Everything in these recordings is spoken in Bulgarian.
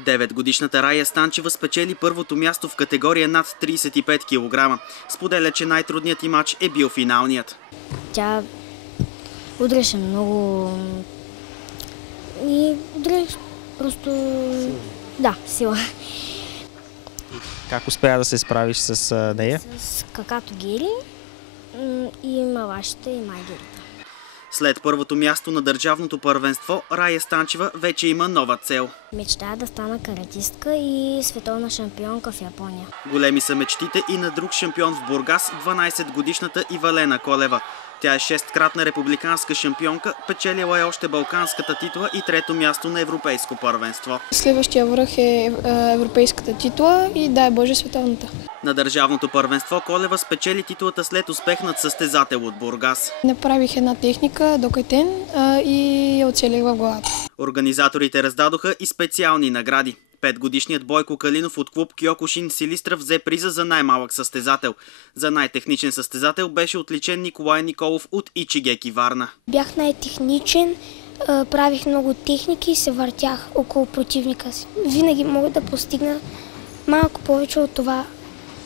9-годишната Рая Станчева спечели първото място в категория над 35 кг. Споделя, че най-трудният й мач е бил финалният. Тя удряше много и удряше просто... Да, сила. Как успя да се справиш с нея? С какато гели и малашите и майгерите. След първото място на държавното първенство, Рая Станчева вече има нова цел. Мечтая да стана каратистка и световна шампионка в Япония. Големи са мечтите и на друг шампион в Бургас, 12-годишната Ивалена Колева. Тя е 6-кратна републиканска шампионка, печелила е още балканската титла и трето място на европейско първенство. Следващия връх е европейската титла и дай Боже световната. На държавното първенство Колева спечели титлата след успех над състезател от Бургас. Направих една техника до кайтен и я оцелих в главата. Организаторите раздадоха и специални награди. 5-годишният Бойко Калинов от клуб Кьокушин Силистра взе приза за най-малък състезател. За най-техничен състезател беше отличен Николай Николов от Ичигеки Варна. Бях най-техничен, правих много техники и се въртях около противника си. Винаги мога да постигна малко повече от това,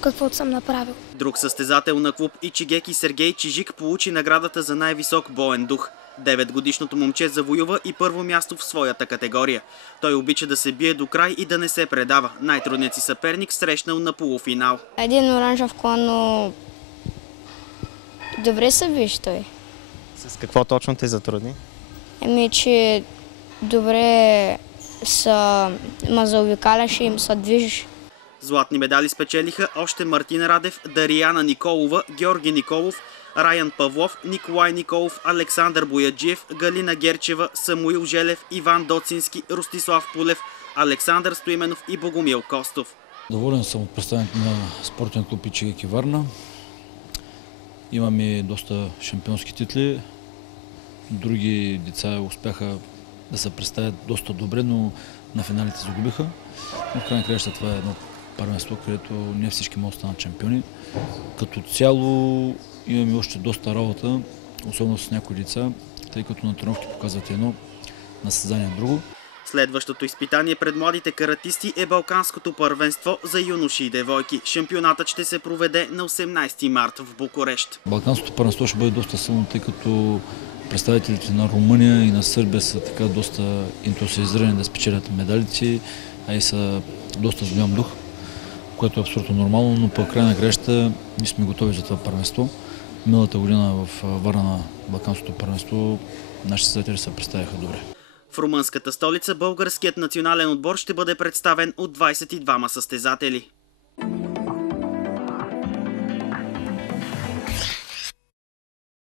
каквото съм направил. Друг състезател на клуб Ичигеки Сергей Чижик получи наградата за най-висок боен дух. 9-годишното момче завоюва и първо място в своята категория. Той обича да се бие до край и да не се предава. Най-трудният си съперник срещнал на полуфинал. Един оранжев клон, но добре се виж той. С какво точно те затрудни? Че добре ме заобикаляш и се движиш. Златни медали спечелиха още Мартин Радев, Дарияна Николова, Георги Николов, Раян Павлов, Николай Николов, Александър Бояджиев, Галина Герчева, Самуил Желев, Иван Доцински, Ростислав Пулев, Александър Стоименов и Богомил Костов. Доволен съм от представянето на спортен клуб Ичигеки Варна. Имаме доста шампионски титли. Други деца успяха да се представят доста добре, но на финалите загубиха. Но в крайна краща това е едно първенство, където не всички могат да станат шампиони. Като цяло имаме още доста работа, особено с някои деца, тъй като на тренировки показват едно, на състезание друго. Следващото изпитание пред младите каратисти е Балканското първенство за юноши и девойки. Шампионатът ще се проведе на 18 март в Букурещ. Балканското първенство ще бъде доста силно, тъй като представителите на Румъния и на Сърбия са така доста ентусиазирани да спечелят медалите, а и са доста с голям дух, което е абсолютно нормално, но по край на краща ние сме готови за това първенство. Миналата година в Варна на Балканското първенство нашите състезатели се представяха добре. В румънската столица българският национален отбор ще бъде представен от 22 състезатели.